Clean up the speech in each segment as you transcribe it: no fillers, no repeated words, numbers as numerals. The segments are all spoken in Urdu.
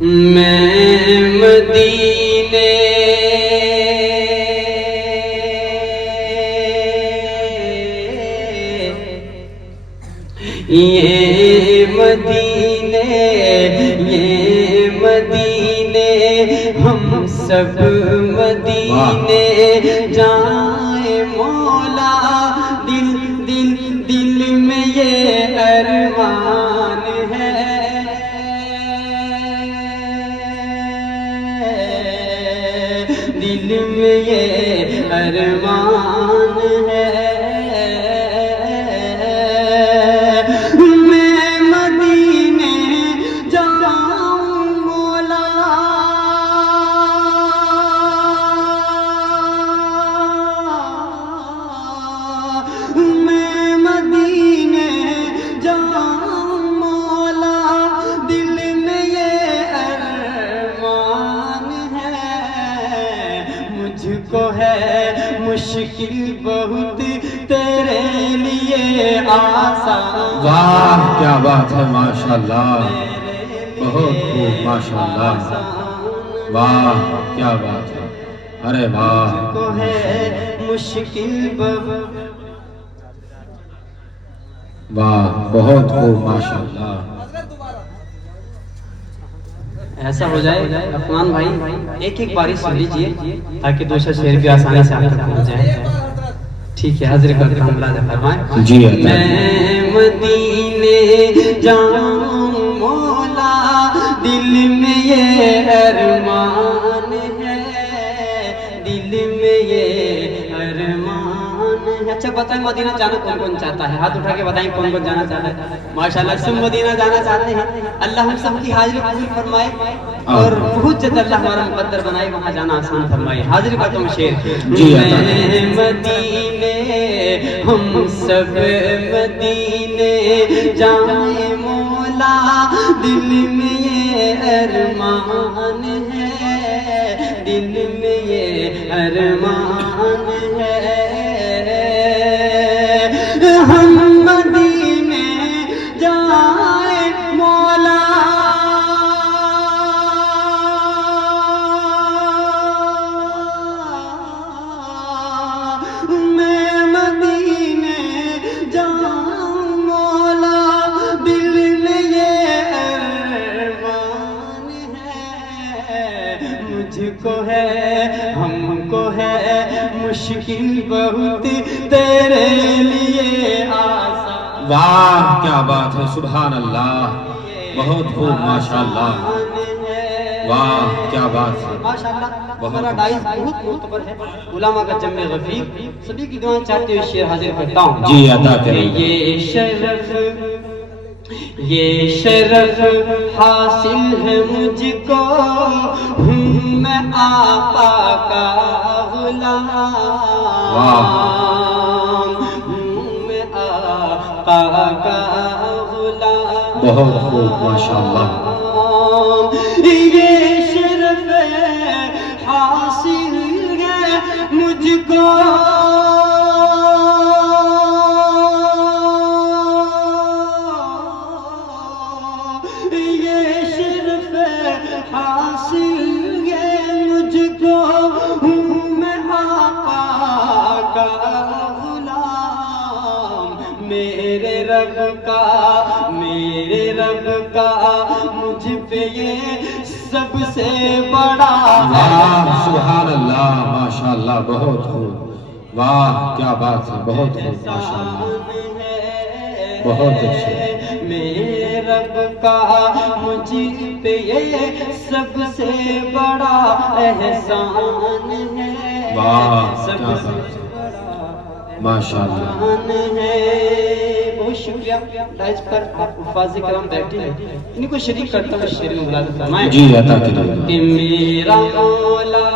میں مدینے یہ مدینے ہم سب مدینے جائیں مولا، دل میں یہ ارمان ہے، دل میں یہ ارمان ہے۔ میں مدینے جاؤں مولا، میں مدینے جاؤں مولا، دل میں یہ ارمان ہے، مجھ کو ہے مشکل بہت تیرے لیے آسان۔ واہ کیا بات ہے، ماشاءاللہ، بہت خوب، ماشاءاللہ، واہ کیا بات ہے، ارے واہ، کو ہے مشکل بہت، واہ بہت خوب، ماشاءاللہ۔ ایسا ہو جائے عفنان بھائی ایک باری سن لیجئے تاکہ دوسرا شعر بھی آسانی سے آپ تک پہنچ جائے۔ ٹھیک ہے، حاضر کرتا ہوں، ملازم فرمائیں۔ جی میں مدینے جاؤں مولا، دل میں یہ ارمان ہے، دل میں یہ ارمان ہے۔ اچھا بتائیں مدینہ جانا کون کون چاہتا ہے؟ ہاتھ اٹھا کے بتائیں کون کون جانا چاہتا ہے؟ ماشاءاللہ سب مدینہ جانا چاہتے ہیں۔ اللہ ہم سب کی حاضری قبول فرمائے اور بہت جلد اللہ ہمارا مقدر بنائے، وہاں جانا آسان فرمائے۔ حاضر کرتا ہوں شعر۔ جی میں مدینے ہم سب مدینے جائیں مولا، دل میں یہ ارمان ہے، دل میں یہ ارمان ہے۔ ہم مدینے جائیں مولا، میں مدینے جاؤں مولا، دل میں یہ ارمان ہے، مجھ کو ہے ہم کو ہے مشکل بہت تیرے لیے آسان۔ واہ کیا بات ہے، سبحان اللہ، بہت خوب، ماشاءاللہ، واہ کیا بات ہے، ماشاءاللہ ہمارا ڈائز بہت معتبر ہے، علماء کا جمع غفیر، سبھی کی دعائیں چاہتے ہوئے شعر حاضر کرتا ہوں۔ جی عطا کریں۔ یہ شرف حاصل ہے مجھ کو، ہوں میں آقا کا غلام، ہوں میں آقا کا غلام۔ بہت خوب، ماشاءاللہ، یہ شرف حاصل ہے مجھ کو، یہ شرف حاصل ہے مجھ کو، ہوں میں آقا کا غلام۔ میرے رب کا مجھ پہ یہ سب سے بڑا واہ سبحان اللہ، ماشاءاللہ، بہت خوب، واہ کیا بات ہے، بہت خوب، ماشاءاللہ، بہت اچھا۔ میرے رب کا مجھ پہ یہ سب سے بڑا احسان ہے، واہ سب کیا سے بات ہے، بڑا ماشاءاللہ، احسان ہے۔ بہت شکریہ، ڈائز پر آپ حفاظ کرام بیٹھے ہیں، ان کو شریک کرتا ہوں شعر میں ملازم فرمائیں۔ جی عطا کریں۔ کہ میرا مولا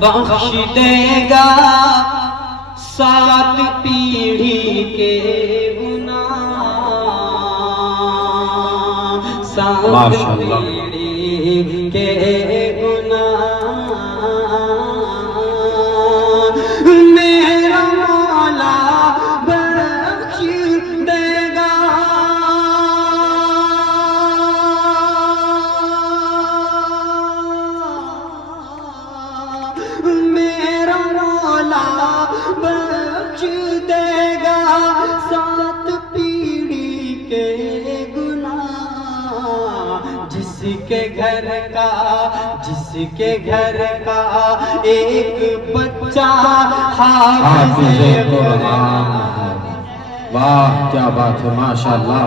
بخش دے گا 7 پیڑھی کے گناہ، 7 پیڑھی کے گناہ، میرا مولا بخش دے گا کے گھر کا ایک بچہ حافظ قرآن ہے۔ واہ کیا بات ہے، ماشاءاللہ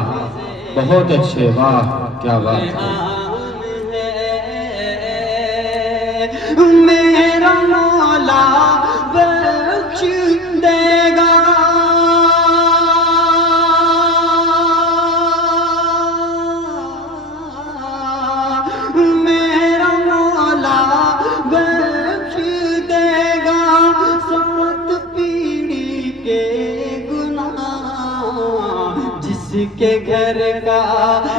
بہت اچھے، واہ کیا بات ہے۔ میرا مولا بخش دے گا، میرا مولا بخش دے گا 7 پیڑھی کے گناہ، جس کے گھر کا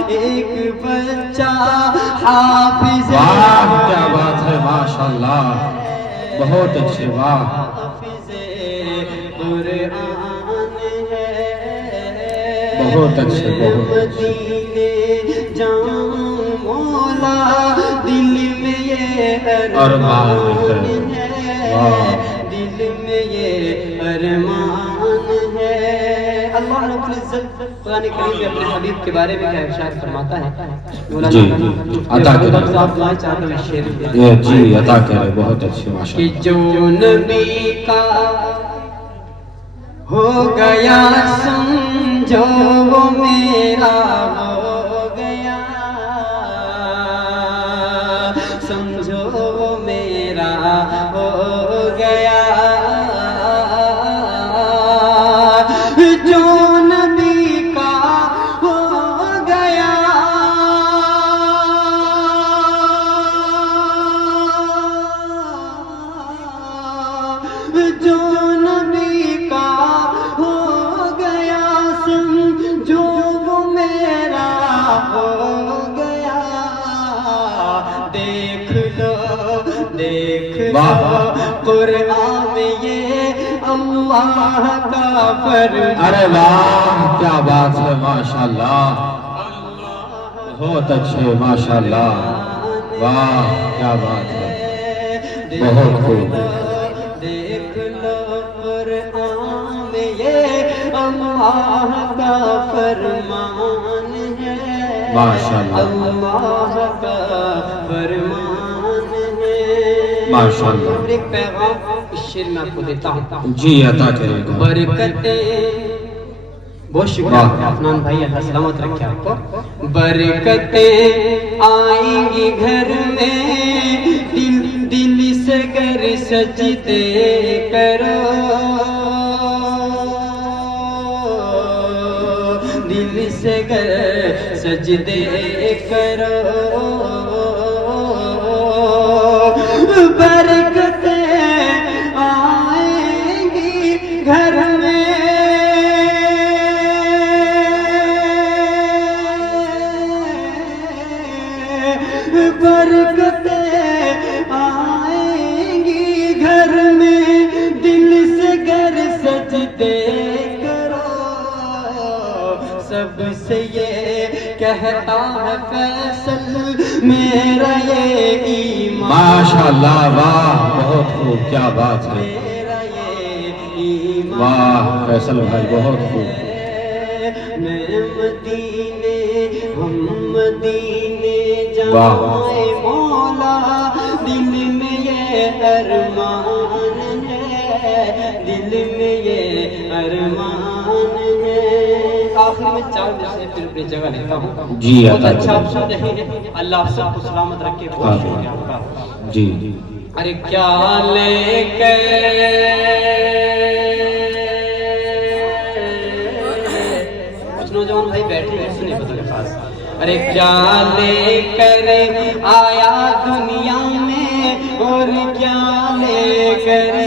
ایک بچہ حافظ کیا بات ہے، ماشاءاللہ بہت اچھے، واہ حافظ قرآن ہے، بہت اچھے، بہت مدینے جاؤں مولا دل میں یہ ارمان ہے، دل میں یہ ارمان ہے۔ اللہ رب العزت قرآن کریم میں اپنے حبیب کے بارے میں کیا ارشاد فرماتا ہے؟ جی عطا کرے، جی عطا کرے، بہت اچھے کہ ماشاءاللہ۔ جو نبی کا ہو گیا سمجھو وہ میرا ہو گیا، سمجھو وہ میرا ہو گیا، جو نبی کا ہو گیا جو نبی کا ہو گیا سمجھو وہ میرا ہو گیا، دیکھ لو قرآن میں یہ اللہ کا فرمان، ارے واہ کیا بات ہے، ماشاءاللہ بہت اچھے، ماشاءاللہ واہ کیا بات ہے، بہت خوب، دیکھ لو قرآن میں یہ اللہ کا فرمان ہے، ماشاءاللہ اللہ کا فرمان ہے، ماشاءاللہ۔ ایک پیغام اس شعر میں آپ کو دیتا ہوں، جی عطا کرے گا، برکتیں، بہت شکریہ عفنان بھائی، اللہ سلامت رکھے آپ کو، برکتیں آئیں گی گھر میں دل سے گر سجدے کرو، دل سے گر سجدے کرو، برکتیں آئیں گی گھر میں برکتیں آئیں گی گھر میں دل سے گر سجدے کرو، سب سے یہ کہتا ہے فیصل میرا یہ ایمان، ماشاءاللہ واہ بہت خوب، کیا بات ہے، میرا یہ ایمان، واہ فیصل بھائی بہت خوب، میں مدینے ہم مدینے واہ جائیں مولا دل میں یہ ارمان ہے، دل میں یہ ارمان ہے۔ آخر میں 4 دوسرے پھر اپنی جگہ لیتا ہوں، جی بہت عطا اچھا آپ کرے، سن رہے ہیں، اللہ آپ سب کو سلامت رکھے، بہت آمین۔ شکریہ آپ کا۔ جی ارے کیا لے کر کچھ نوجوان بھائی بیٹھے ہیں، سنیں بطور خاص، ارے کیا لے کر آیا دنیا میں اور کیا لے کر